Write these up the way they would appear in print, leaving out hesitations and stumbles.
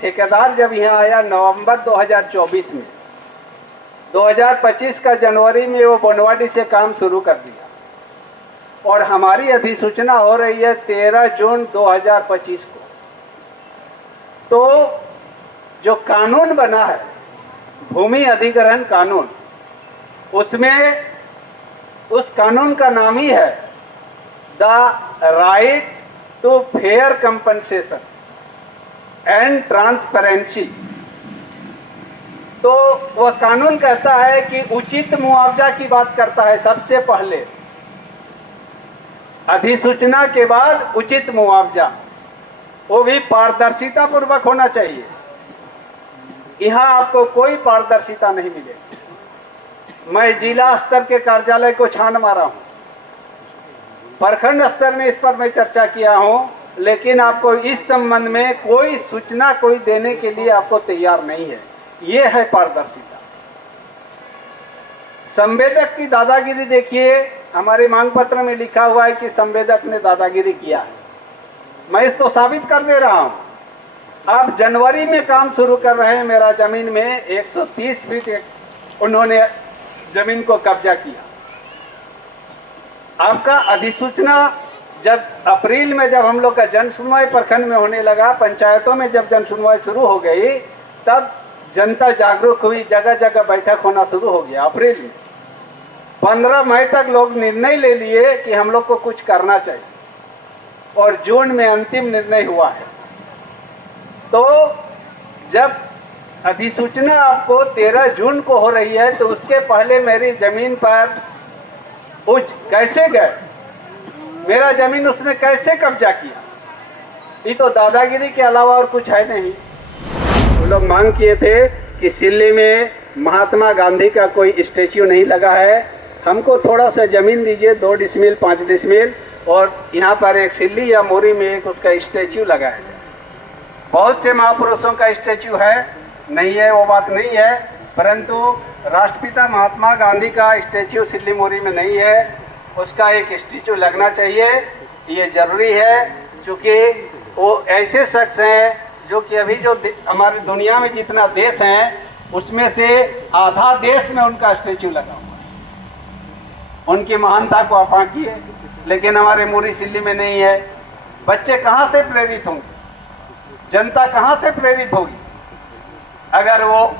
ठेकेदार जब यहाँ आया नवंबर 2024 में, 2025 का जनवरी में वो बनवाडी से काम शुरू कर दिया और हमारी अधिसूचना हो रही है 13 जून 2025 को। तो जो कानून बना है भूमि अधिग्रहण कानून, उसमें उस कानून का नाम ही है the right to fair compensation and transparency. तो वह कानून कहता है कि उचित मुआवजा की बात करता है। सबसे पहले अधिसूचना के बाद उचित मुआवजा, वो भी पारदर्शिता पूर्वक होना चाहिए। यहाँ आपको कोई पारदर्शिता नहीं मिलेगी। मैं जिला स्तर के कार्यालय को छान मारा हूँ, प्रखंड स्तर में इस पर मैं चर्चा किया हूँ, लेकिन आपको इस संबंध में कोई सूचना कोई देने के लिए आपको तैयार नहीं है। ये है पारदर्शिता। संवेदक की दादागिरी देखिए, हमारे मांग पत्र में लिखा हुआ है कि संवेदक ने दादागिरी किया है। मैं इसको साबित कर दे रहा हूं। आप जनवरी में काम शुरू कर रहे हैं, मेरा जमीन में 130 फीट उन्होंने जमीन को कब्जा किया। आपका अधिसूचना जब अप्रैल में जब हम लोग का जन सुनवाई प्रखंड में होने लगा, पंचायतों में जब जन सुनवाई शुरू हो गई, तब जनता जागरूक हुई, जगह जगह बैठक होना शुरू हो गया। अप्रैल में 15 मई तक लोग निर्णय ले लिए कि हम लोग को कुछ करना चाहिए और जून में अंतिम निर्णय हुआ है। तो जब अधिसूचना आपको 13 जून को हो रही है, तो उसके पहले मेरी जमीन पर उज कैसे गए, मेरा जमीन उसने कैसे कब्जा किया? ये तो दादागिरी के अलावा और कुछ है नहीं। वो लोग मांग किए थे कि सिल्ली में महात्मा गांधी का कोई स्टैच्यू नहीं लगा है, हमको थोड़ा सा जमीन दीजिए, 2 डिसमिल 5 डिसमिल, और यहाँ पर एक सिल्ली या मोरी में एक उसका स्टैच्यू लगा है। बहुत से महापुरुषों का स्टैच्यू है, नहीं है वो बात नहीं है, परंतु राष्ट्रपिता महात्मा गांधी का स्टैच्यू सिल्ली मोरी में नहीं है। उसका एक स्टैच्यू लगना चाहिए, ये जरूरी है, क्योंकि वो ऐसे शख्स हैं जो कि अभी जो हमारी दुनिया में जितना देश हैं उसमें से आधा देश में उनका स्टैच्यू लगा हुआ है। उनकी महानता को आप आंकिए, लेकिन हमारे मोरी सिल्ली में नहीं है। बच्चे कहाँ से प्रेरित होंगे, जनता कहाँ से प्रेरित होगी? अगर वो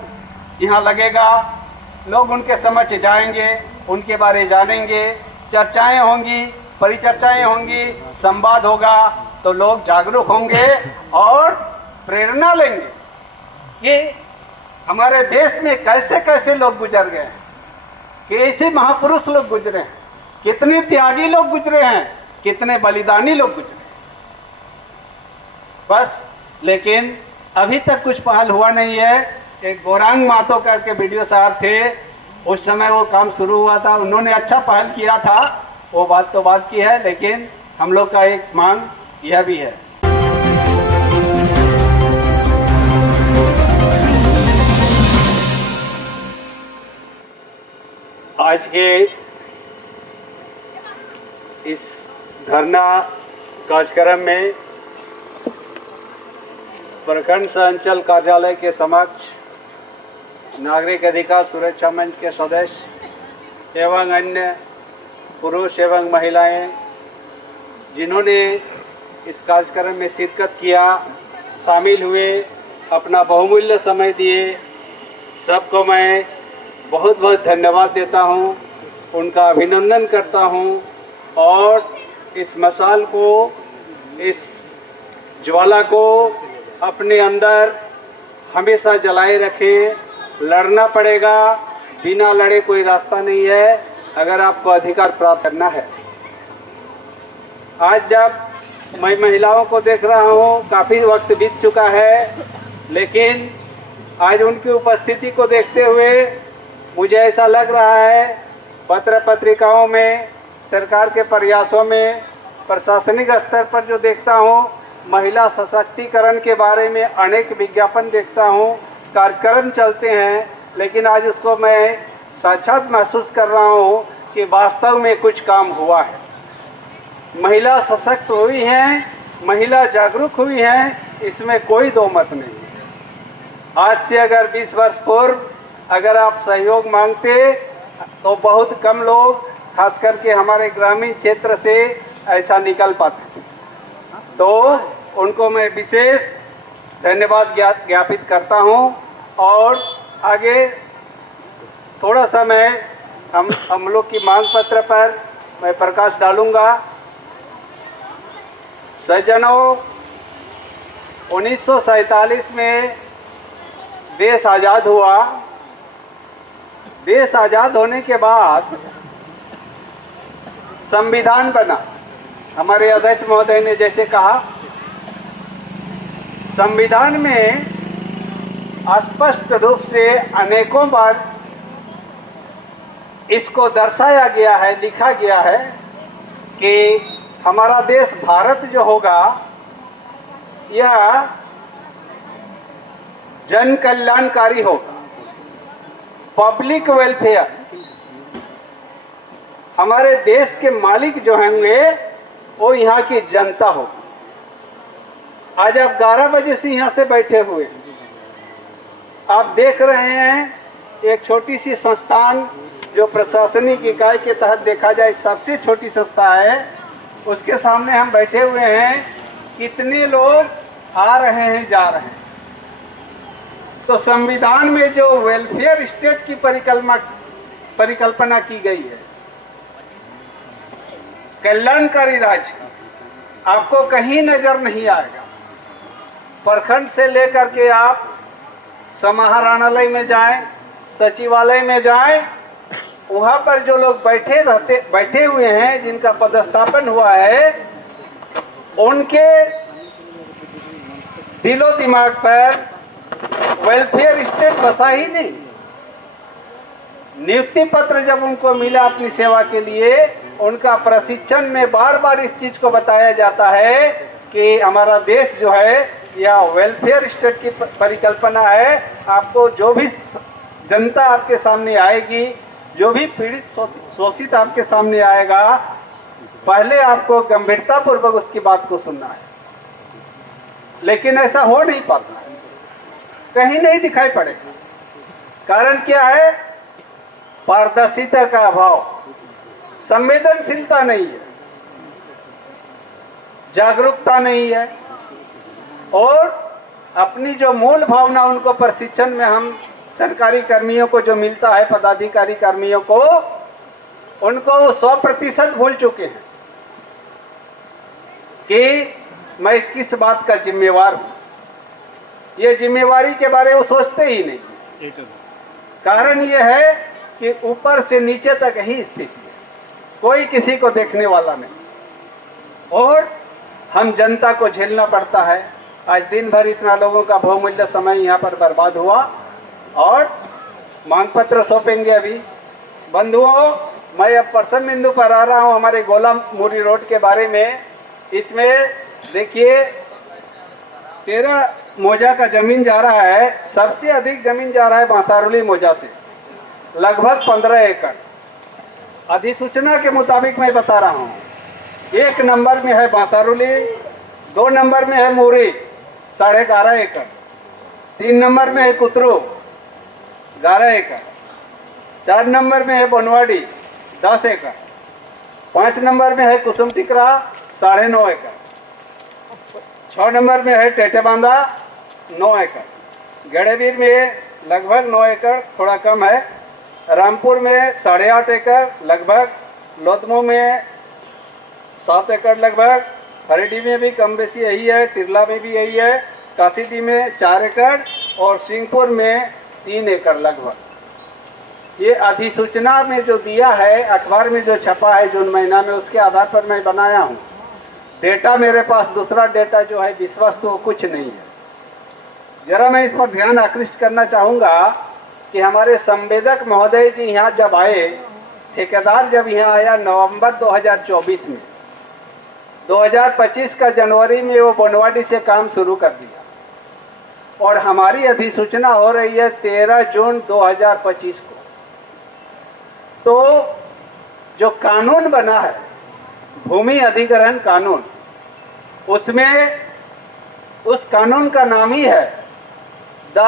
यहाँ लगेगा, लोग उनके समक्ष जाएंगे, उनके बारे जानेंगे, चर्चाएं होंगी, परिचर्चाएं होंगी, संवाद होगा, तो लोग जागरूक होंगे और प्रेरणा लेंगे कि हमारे देश में कैसे कैसे लोग गुजर गए हैं, कैसे महापुरुष लोग गुजरे हैं, कितने त्यागी लोग गुजरे हैं, कितने बलिदानी लोग गुजरे हैं। बस, लेकिन अभी तक कुछ पहल हुआ नहीं है। एक गोरांग मातो करके वीडियो साहब थे, उस समय वो काम शुरू हुआ था, उन्होंने अच्छा पहल किया था, वो बात तो बात की है, लेकिन हम लोग का एक मांग यह भी है। आज के इस धरना कार्यक्रम में प्रखंड सह अंचल कार्यालय के समक्ष नागरिक अधिकार सुरक्षा मंच के सदस्य एवं अन्य पुरुष एवं महिलाएं जिन्होंने इस कार्यक्रम में शिरकत किया, शामिल हुए, अपना बहुमूल्य समय दिए, सबको मैं बहुत बहुत धन्यवाद देता हूं, उनका अभिनंदन करता हूं और इस मशाल को, इस ज्वाला को अपने अंदर हमेशा जलाए रखें। लड़ना पड़ेगा, बिना लड़े कोई रास्ता नहीं है अगर आपको अधिकार प्राप्त करना है। आज जब मैं महिलाओं को देख रहा हूँ, काफ़ी वक्त बीत चुका है, लेकिन आज उनकी उपस्थिति को देखते हुए मुझे ऐसा लग रहा है, पत्र पत्रिकाओं में, सरकार के प्रयासों में, प्रशासनिक स्तर पर जो देखता हूँ, महिला सशक्तिकरण के बारे में अनेक विज्ञापन देखता हूँ, कार्यक्रम चलते हैं, लेकिन आज उसको मैं साक्षात महसूस कर रहा हूँ कि वास्तव में कुछ काम हुआ है। महिला सशक्त हुई हैं, महिला जागरूक हुई हैं, इसमें कोई दो मत नहीं। आज से अगर 20 वर्ष पूर्व अगर आप सहयोग मांगते तो बहुत कम लोग, खास करके हमारे ग्रामीण क्षेत्र से ऐसा निकल पाते। तो उनको मैं विशेष धन्यवाद ज्ञापित करता हूं। और आगे थोड़ा सा मैं हम लोग की मांग पत्र पर मैं प्रकाश डालूंगा। सज्जनों, 1947 में देश आज़ाद हुआ। देश आज़ाद होने के बाद संविधान बना। हमारे अध्यक्ष महोदय ने जैसे कहा, संविधान में स्पष्ट रूप से अनेकों बार इसको दर्शाया गया है, लिखा गया है कि हमारा देश भारत जो होगा यह जन कल्याणकारी होगा, पब्लिक वेलफेयर। हमारे देश के मालिक जो होंगे वो यहाँ की जनता होगी। आज आप 11 बजे से यहाँ से बैठे हुए आप देख रहे हैं, एक छोटी सी संस्थान जो प्रशासनिक इकाई के तहत देखा जाए सबसे छोटी संस्था है, उसके सामने हम बैठे हुए हैं। कितने लोग आ रहे हैं, जा रहे हैं। तो संविधान में जो वेलफेयर स्टेट की परिकल्पना की गई है, कल्याणकारी राज्य, आपको कहीं नजर नहीं आएगा। प्रखंड से लेकर के आप समाहरणालय में जाएं, सचिवालय में जाएं, वहां पर जो लोग बैठे हुए हैं, जिनका पदस्थापन हुआ है, उनके दिलो दिमाग पर वेलफेयर स्टेट बसा ही नहीं। नियुक्ति पत्र जब उनको मिला अपनी सेवा के लिए, उनका प्रशिक्षण में बार बार इस चीज को बताया जाता है कि हमारा देश जो है यह वेलफेयर स्टेट की परिकल्पना है। आपको जो भी जनता आपके सामने आएगी, जो भी पीड़ित शोषित आपके सामने आएगा, पहले आपको गंभीरता पूर्वक उसकी बात को सुनना है। लेकिन ऐसा हो नहीं पाता, कहीं नहीं दिखाई पड़ेगा। कारण क्या है? पारदर्शिता का अभाव, संवेदनशीलता नहीं है, जागरूकता नहीं है, और अपनी जो मूल भावना उनको प्रशिक्षण में हम सरकारी कर्मियों को जो मिलता है, पदाधिकारी कर्मियों को, उनको 100% भूल चुके हैं कि मैं किस बात का जिम्मेवार हूं। ये जिम्मेवारी के बारे में वो सोचते ही नहीं। कारण ये है कि ऊपर से नीचे तक ही स्थिति है, कोई किसी को देखने वाला नहीं, और हम जनता को झेलना पड़ता है। आज दिन भर इतना लोगों का बहुमूल्य समय यहाँ पर बर्बाद हुआ, और मांग पत्र सौंपेंगे अभी। बंधुओं, मैं अब प्रथम बिंदु पर आ रहा हूँ, हमारे गोला मुरी रोड के बारे में। इसमें देखिए 13 मौजा का जमीन जा रहा है। सबसे अधिक जमीन जा रहा है बांसारुली मौजा से, लगभग 15 एकड़। अधिसूचना के मुताबिक मैं बता रहा हूँ, 1 नंबर में है बांसारुली, 2 नंबर में है मुरी 11.5 एकड़, 3 नंबर में है कुतरू 11 एकड़, 4 नंबर में है बनवाड़ी 10 एकड़, 5 नंबर में है कुसुम टिकरा 9.5 एकड़, 6 नंबर में है टेटेबांधा 9 एकड़, गड़ेवीर में लगभग 9 एकड़, थोड़ा कम है, रामपुर में 8.5 एकड़ लगभग, लोधमो में 7 एकड़ लगभग, हरेडी में भी कम बेसी यही है, तिरला में भी यही है, काशीडी में 4 एकड़ और सिंहपुर में 3 एकड़ लगभग। ये अधिसूचना में जो दिया है, अखबार में जो छपा है जून महीना में, उसके आधार पर मैं बनाया हूँ। डेटा मेरे पास दूसरा डेटा जो है विश्वस्त वो कुछ नहीं है। जरा मैं इस पर ध्यान आकृष्ट करना चाहूँगा कि हमारे संवेदक महोदय जी यहाँ जब आए, ठेकेदार जब यहाँ आया नवंबर 2024 में, 2025 का जनवरी में वो बनवाड़ी से काम शुरू कर दिया, और हमारी अधिसूचना हो रही है 13 जून 2025 को। तो जो कानून बना है, भूमि अधिग्रहण कानून, उसमें उस कानून का नाम ही है the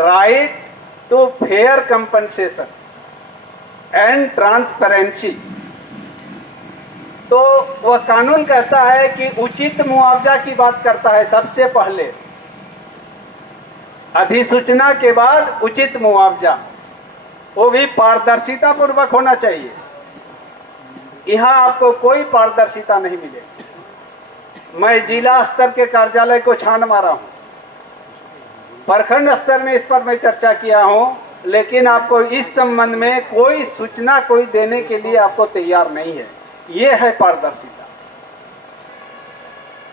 right to fair compensation and transparency. तो वह कानून कहता है कि उचित मुआवजा की बात करता है सबसे पहले, अधिसूचना के बाद उचित मुआवजा, वो भी पारदर्शिता पूर्वक होना चाहिए। यहाँ आपको कोई पारदर्शिता नहीं मिलेगी। मैं जिला स्तर के कार्यालय को छान मारा हूँ, प्रखंड स्तर में इस पर मैं चर्चा किया हूँ, लेकिन आपको इस संबंध में कोई सूचना कोई देने के लिए आपको तैयार नहीं है। ये है पारदर्शिता।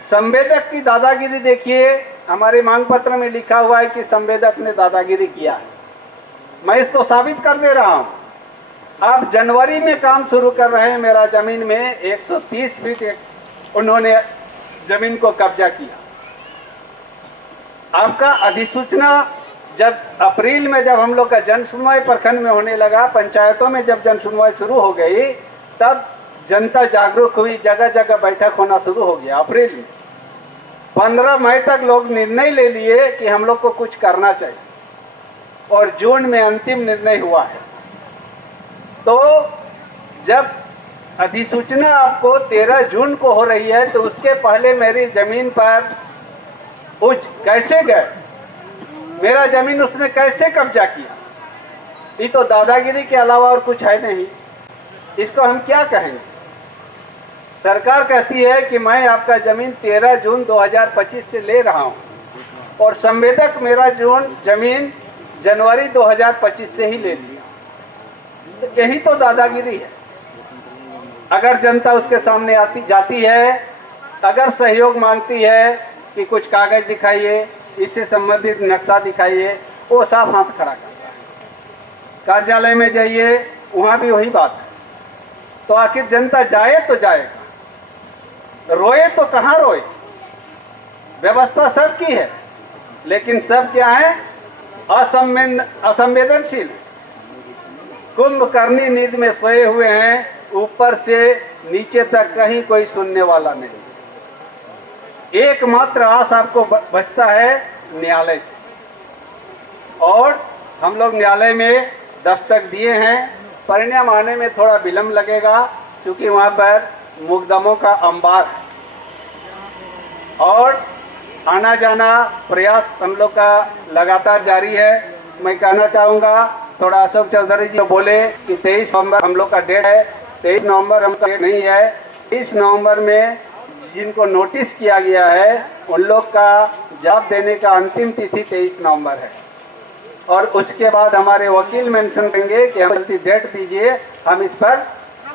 संवेदक की दादागिरी देखिए, हमारे मांग पत्र में लिखा हुआ है कि संवेदक ने दादागिरी किया है। मैं इसको साबित कर दे रहा हूं। आप जनवरी में काम शुरू कर रहे हैं, मेरा जमीन में 130 फीट उन्होंने जमीन को कब्जा किया। आपका अधिसूचना जब अप्रैल में जब हम लोग का जन सुनवाई प्रखंड में होने लगा, पंचायतों में जब जन सुनवाई शुरू हो गई, तब जनता जागरूक हुई, जगह जगह बैठक होना शुरू हो गया। अप्रैल में 15 मई तक लोग निर्णय ले लिए कि हम लोग को कुछ करना चाहिए, और जून में अंतिम निर्णय हुआ है। तो जब अधिसूचना आपको 13 जून को हो रही है, तो उसके पहले मेरी जमीन पर कैसे गए, मेरा जमीन उसने कैसे कब्जा किया? ये तो दादागिरी के अलावा और कुछ है नहीं। इसको हम क्या कहेंगे? सरकार कहती है कि मैं आपका जमीन 13 जून 2025 से ले रहा हूं, और संवेदक मेरा जमीन जनवरी 2025 से ही ले लिया। तो यही तो दादागिरी है। अगर जनता उसके सामने आती जाती है, अगर सहयोग मांगती है कि कुछ कागज दिखाइए, इससे संबंधित नक्शा दिखाइए, वो साफ हाथ खड़ा करता है। कार्यालय में जाइए, वहाँ भी वही बात है। तो आखिर जनता जाए तो जाएगा, रोए तो कहाँ रोए? व्यवस्था सबकी है, लेकिन सब क्या है? असंवेदनशील, कुंभकर्णी नींद में सोए हुए हैं, ऊपर से नीचे तक कहीं कोई सुनने वाला नहीं। एकमात्र आस आपको बचता है न्यायालय से, और हम लोग न्यायालय में दस्तक दिए हैं। परिणाम आने में थोड़ा विलंब लगेगा, क्योंकि वहाँ पर मुकदमों का अंबार है, और आना जाना प्रयास हम लोग का लगातार जारी है। मैं कहना चाहूँगा, थोड़ा अशोक चौधरी जी बोले कि 23 नवंबर हम लोग का डेट है। 23 नवंबर हम डेट नहीं है। 23 नवंबर में जिनको नोटिस किया गया है, उन लोग का जवाब देने का अंतिम तिथि 23 नवंबर है, और उसके बाद हमारे वकील मेंशन करेंगे कि हम जल्दी डेट दीजिए, हम इस पर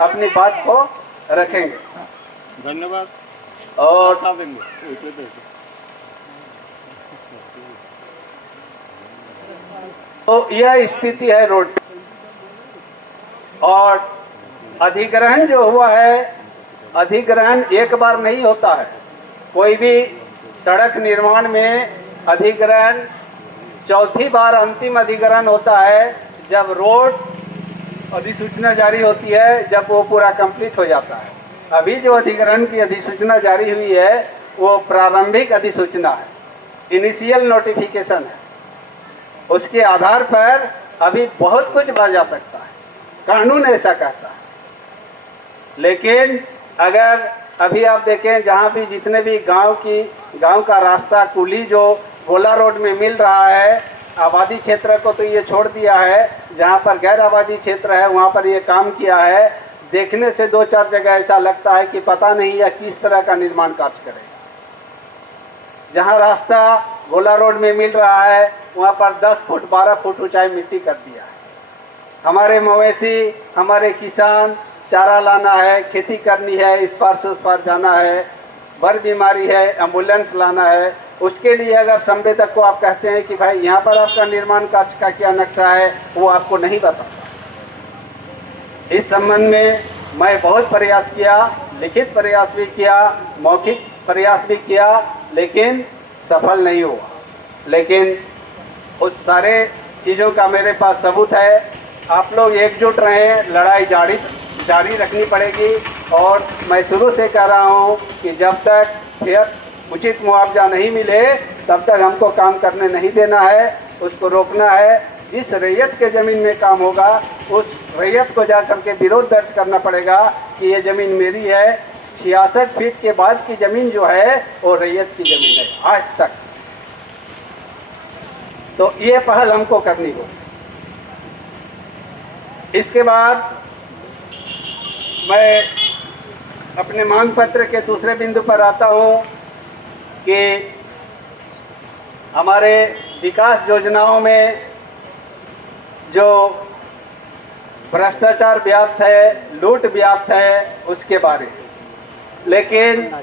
अपनी बात को रखेंगे। धन्यवाद। और तो यह स्थिति है रोड। और अधिग्रहण जो हुआ है, अधिग्रहण एक बार नहीं होता है। कोई भी सड़क निर्माण में अधिग्रहण चौथी बार अंतिम अधिग्रहण होता है, जब रोड अधिसूचना जारी होती है, जब वो पूरा कंप्लीट हो जाता है। अभी जो अधिग्रहण की अधिसूचना जारी हुई है, वो प्रारंभिक अधिसूचना है, इनिशियल नोटिफिकेशन है। उसके आधार पर अभी बहुत कुछ बढ़ा जा सकता है, कानून ऐसा कहता है। लेकिन अगर अभी आप देखें, जहाँ भी जितने भी गांव का रास्ता कुली जो गोला रोड में मिल रहा है, आबादी क्षेत्र को तो ये छोड़ दिया है, जहाँ पर गैर आबादी क्षेत्र है वहाँ पर ये काम किया है। देखने से 2-4 जगह ऐसा लगता है कि पता नहीं यह किस तरह का निर्माण कार्य करेगा। जहाँ रास्ता गोला रोड में मिल रहा है, वहाँ पर 10 फुट 12 फुट ऊंचाई मिट्टी कर दिया है। हमारे मवेशी, हमारे किसान, चारा लाना है, खेती करनी है, इस पार से उस पार जाना है, बर बीमारी है, एम्बुलेंस लाना है, उसके लिए अगर संवेदक को आप कहते हैं कि भाई यहाँ पर आपका निर्माण कार्य का क्या नक्शा है, वो आपको नहीं बताता। इस संबंध में मैं बहुत प्रयास किया, लिखित प्रयास भी किया, मौखिक प्रयास भी किया, लेकिन सफल नहीं हुआ। लेकिन उस सारे चीज़ों का मेरे पास सबूत है। आप लोग एकजुट रहें, लड़ाई जारी रखनी पड़ेगी। और मैं शुरू से कह रहा हूँ कि जब तक फिर उचित मुआवजा नहीं मिले, तब तक हमको काम करने नहीं देना है, उसको रोकना है। जिस रैयत के ज़मीन में काम होगा उस रैयत को जा करके विरोध दर्ज करना पड़ेगा कि ये ज़मीन मेरी है। 66 फीट के बाद की ज़मीन जो है वो रैयत की ज़मीन है आज तक। तो ये पहल हमको करनी होगी। इसके बाद मैं अपने मांग पत्र के दूसरे बिंदु पर आता हूँ कि हमारे विकास योजनाओं में जो भ्रष्टाचार व्याप्त है, लूट व्याप्त है, उसके बारे। लेकिन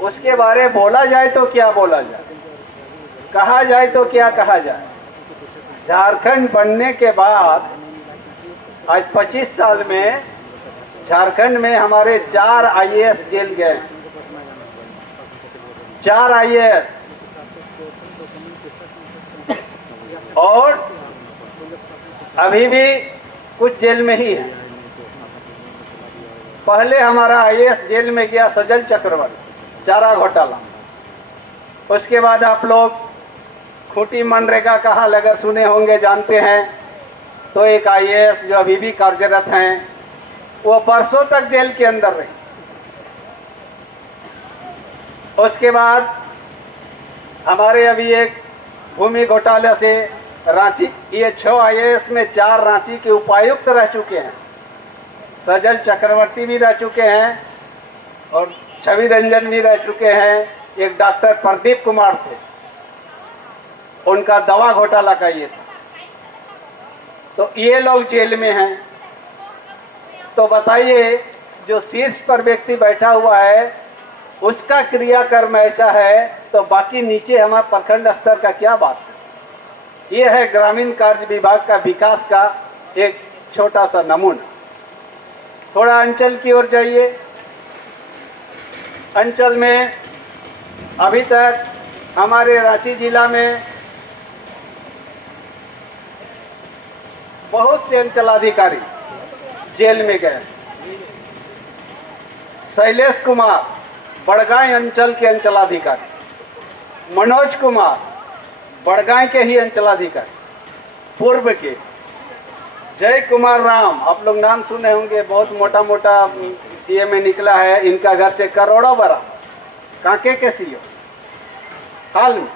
उसके बारे बोला जाए तो क्या बोला जाए, कहा जाए तो क्या कहा जाए। झारखंड बनने के बाद आज 25 साल में झारखंड में हमारे 4 आईएएस जेल गए, 4 आईएएस, और अभी भी कुछ जेल में ही है। पहले हमारा आईएएस जेल में गया सजल चक्रवर्ती, चारा घोटाला। उसके बाद आप लोग खूंटी मनरेगा का हाल अगर सुने होंगे, जानते हैं, तो एक आईएएस जो अभी भी कार्यरत हैं, वो बरसों तक जेल के अंदर रहे। उसके बाद हमारे अभी एक भूमि घोटाले से रांची, ये 6 आईएएस में 4 रांची के उपायुक्त रह चुके हैं। सजल चक्रवर्ती भी रह चुके हैं और छवि रंजन भी रह चुके हैं। एक डॉक्टर प्रदीप कुमार थे, उनका दवा घोटाला का ये था। तो ये लोग जेल में हैं। तो बताइए, जो शीर्ष पर व्यक्ति बैठा हुआ है उसका क्रियाकर्म ऐसा है, तो बाकी नीचे हमारे प्रखंड स्तर का क्या बात है। ये है ग्रामीण कार्य विभाग का विकास का एक छोटा सा नमूना। थोड़ा अंचल की ओर जाइए। अंचल में अभी तक हमारे रांची जिला में बहुत से अंचलाधिकारी जेल में गए। शैलेश कुमार बड़गांव अंचल के अंचलाधिकारी, मनोज कुमार बड़गांव के ही अंचलाधिकारी, पूर्व के जय कुमार राम, आप लोग नाम सुने होंगे, बहुत मोटा मोटा ये में निकला है, इनका घर से करोड़ों बरा, कांके के सीओ हाल में।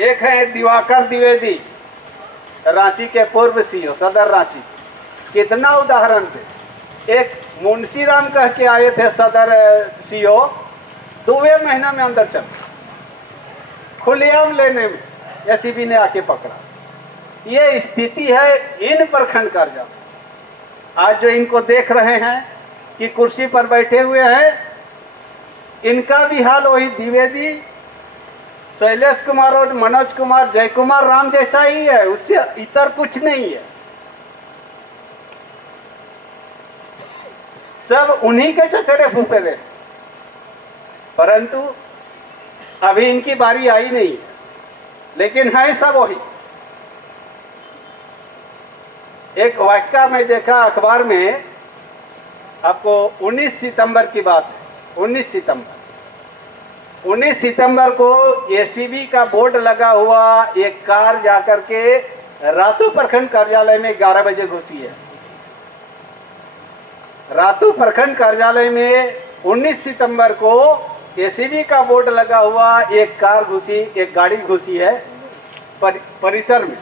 एक है दिवाकर द्विवेदी, रांची के पूर्व सीओ, सदर रांची। कितना उदाहरण थे। एक मुंशी राम कह के आए थे सदर सीओ, 2 महीना में अंदर चल, खुलेआम लेने में एसीबी ने आके पकड़ा। ये स्थिति है इन प्रखंड कार्य। आज जो इनको देख रहे हैं कि कुर्सी पर बैठे हुए हैं, इनका भी हाल वही द्विवेदी, शैलेश कुमार और मनोज कुमार, जय कुमार राम जैसा ही है, उससे इतर कुछ नहीं है। सब उन्हीं के चचेरे फूफेरे, परंतु अभी इनकी बारी आई नहीं, लेकिन है सब वही। एक वाक्य में देखा अखबार में, आपको 19 सितंबर की बात है, 19 सितंबर को एसीबी का बोर्ड लगा हुआ एक कार जाकर के रातू प्रखंड कार्यालय में 11 बजे घुसी है। रातू प्रखंड कार्यालय में 19 सितंबर को एसीबी का बोर्ड लगा हुआ एक कार घुसी, एक गाड़ी घुसी है परिसर में।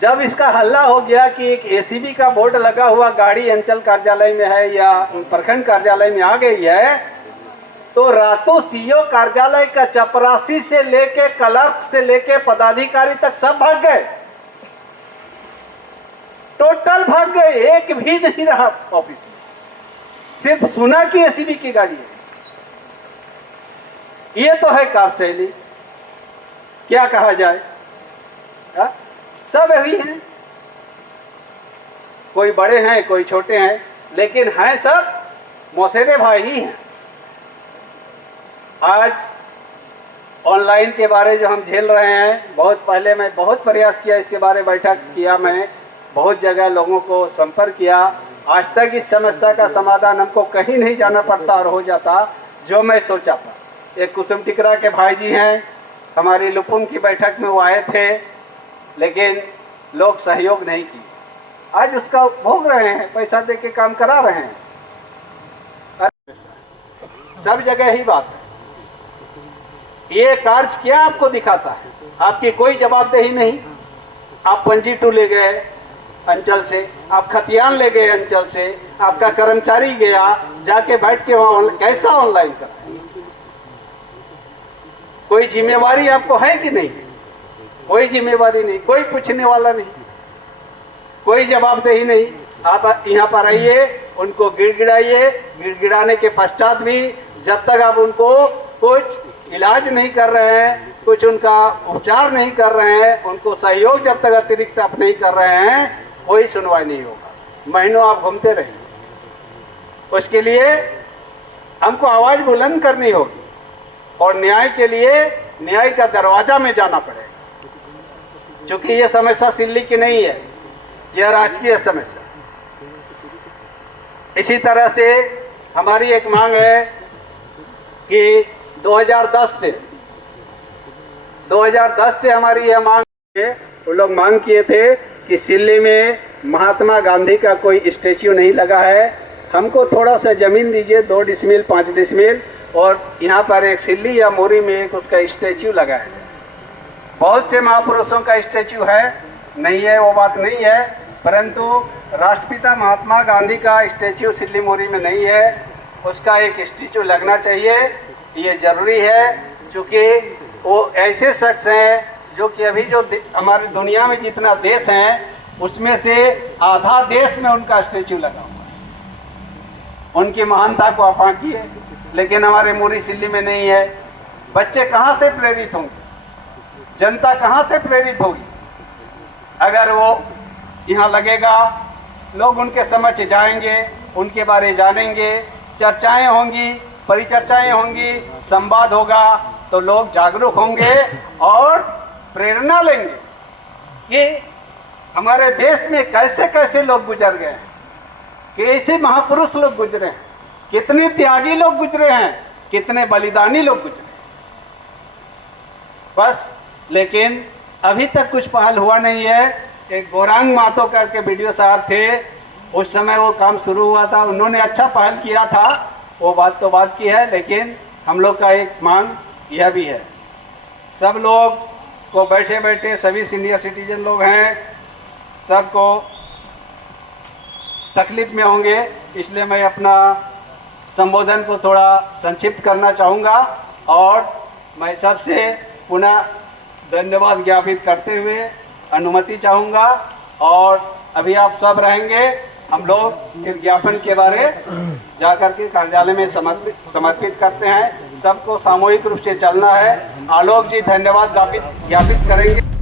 जब इसका हल्ला हो गया कि एक एसीबी का बोर्ड लगा हुआ गाड़ी अंचल कार्यालय में है या प्रखंड कार्यालय में आ गई है, तो रातों सीओ कार्यालय का चपरासी से लेके क्लर्क से लेके पदाधिकारी तक सब भाग गए, टोटल भाग गए, एक भी नहीं रहा ऑफिस में। सिर्फ सुना कि एसीबी की गाड़ी है। ये तो है कार्यशैली, क्या कहा जाए। सब वही हैं, कोई बड़े हैं कोई छोटे हैं, लेकिन हैं सब मौसेरे भाई ही हैं। आज ऑनलाइन के बारे जो हम झेल रहे हैं, बहुत पहले मैं बहुत प्रयास किया, इसके बारे में बैठक किया, मैं बहुत जगह लोगों को संपर्क किया। आज तक इस समस्या का समाधान हमको कहीं नहीं जाना पड़ता और हो जाता जो मैं सोचा था। एक कुसुम टिकरा के भाई जी हैं, हमारी लुपुंग की बैठक में वो आए थे, लेकिन लोग सहयोग नहीं किए। आज उसका भोग रहे हैं, पैसा दे के काम करा रहे हैं। सब जगह ही बात है। ये कार्य क्या आपको दिखाता है? आपकी कोई जवाबदेही नहीं। आप पंजी टू ले गए अंचल से, आप खतियान ले गए अंचल से, आपका कर्मचारी गया जाके बैठ के वहां कैसा ऑनलाइन कर, कोई जिम्मेवारी आपको है कि नहीं? कोई जिम्मेवारी नहीं, कोई पूछने वाला नहीं, कोई जवाबदेही नहीं। आप यहाँ पर आइए, उनको गिड़गिड़ाइए, गिड़गिड़ाने के पश्चात भी जब तक आप उनको कुछ इलाज नहीं कर रहे हैं, कुछ उनका उपचार नहीं कर रहे हैं, उनको सहयोग जब तक अतिरिक्त आप नहीं कर रहे हैं, कोई सुनवाई नहीं होगा। महीनों आप घूमते रहिए। उसके लिए हमको आवाज बुलंद करनी होगी और न्याय के लिए न्याय का दरवाजा में जाना पड़ेगा। क्योंकि ये समस्या सिल्ली की नहीं है, यह राजकीय समस्या। इसी तरह से हमारी एक मांग है कि 2010 से हमारी यह मांग है, वो लोग मांग किए थे कि सिल्ली में महात्मा गांधी का कोई स्टेच्यू नहीं लगा है, हमको थोड़ा सा ज़मीन दीजिए, 2 डिसमिल 5 डिसमिल, और यहाँ पर एक सिल्ली या मोरी में एक उसका स्टेच्यू लगा है। बहुत से महापुरुषों का स्टेच्यू है, नहीं है वो बात नहीं है, परंतु राष्ट्रपिता महात्मा गांधी का स्टेच्यू सिल्ली मोरी में नहीं है। उसका एक स्टेच्यू लगना चाहिए, ये ज़रूरी है। क्योंकि वो ऐसे शख्स हैं जो कि अभी जो हमारी दुनिया में जितना देश हैं उसमें से आधा देश में उनका स्टेच्यू लगा हुआ है। उनकी महानता को आप आंकिए, लेकिन हमारे मोरी सिल्ली में नहीं है। बच्चे कहाँ से प्रेरित होंगे? जनता कहाँ से प्रेरित होगी? अगर वो यहाँ लगेगा, लोग उनके समक्ष जाएंगे, उनके बारे जानेंगे, चर्चाएं होंगी, परिचर्चाएं होंगी, संवाद होगा, तो लोग जागरूक होंगे और प्रेरणा लेंगे कि हमारे देश में कैसे कैसे लोग गुजर गए हैं, कैसे महापुरुष लोग गुजरे हैं, कितने त्यागी लोग गुजरे हैं, कितने बलिदानी लोग गुजरे हैं। बस, लेकिन अभी तक कुछ पहल हुआ नहीं है। एक गोरांग मातो करके वीडियो साहब थे, उस समय वो काम शुरू हुआ था, उन्होंने अच्छा पहल किया था, वो बात तो बात की है। लेकिन हम लोग का एक मांग यह भी है, सब लोग को बैठे बैठे, सभी सीनियर सिटीजन लोग हैं, सबको तकलीफ में होंगे, इसलिए मैं अपना संबोधन को थोड़ा संक्षिप्त करना चाहूँगा और मैं सबसे पुनः धन्यवाद ज्ञापित करते हुए अनुमति चाहूँगा। और अभी आप सब रहेंगे, हम लोग इस ज्ञापन के बारे जाकर के कार्यालय में समर्पित करते हैं। सबको सामूहिक रूप से चलना है। आलोक जी धन्यवाद ज्ञापित करेंगे।